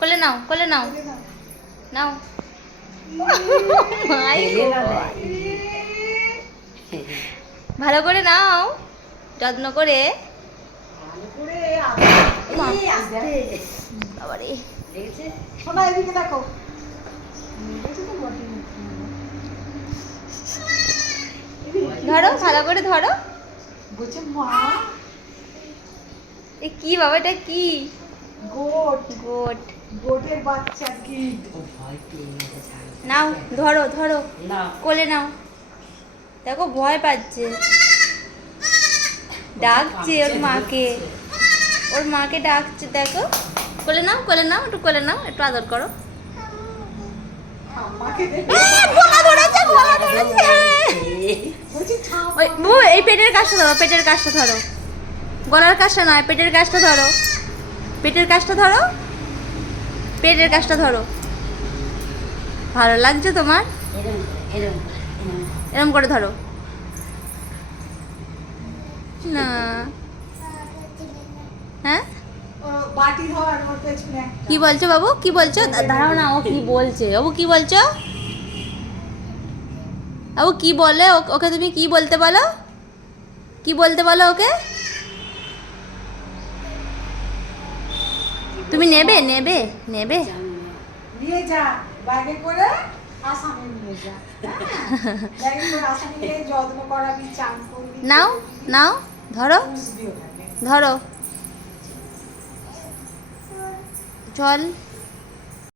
কোলে নাও, কোলে নাও, নাও। ভালো করে নাও, যত্ন করে। বাবারে, ধরো, ভালো করে ধরো। এ কি বাবা, এটা কি? গোট। গোট, গোটের বাচ্চা কি? নাও, ধরো ধরো, কোলে নাও। দেখো ভয় পাচ্ছে, ডাকছে ওর মাকে, ওর মাকে ডাকছে। দেখো, কোলে নাও, কোলে নাও, একটু কোলে নাও, একটু আদর করো। গলা ধরেছে, গলা ধরেছে। এই পেটের কাজটা ধরো, পেটের কাজটা ধরো, গলার কাজটা নয়, পেটের কাজটা ধরো, পেটের কাজটা ধরো, পেটের কাজটা ধরো। ভালো লাগছে তোমার? এরম করে ধরো না। হ্যাঁ, কি বলছো বাবু, কি বলছো? দাঁড়াও না, ও কি বলছে? বাবু কি বলছো? বাবু কি বলে? ওকে তুমি কি বলতে বলো? কি বলতে বলো ওকে? তুমি নেবে, নেবে, নেবে? নিয়ে যা, ব্যাগে করে আসামে নিয়ে যা। ব্যাগে করে আসামে নিয়ে যত্ন করাবি, চান করবি। নাও, নাও, ধরো, ধরো, চল।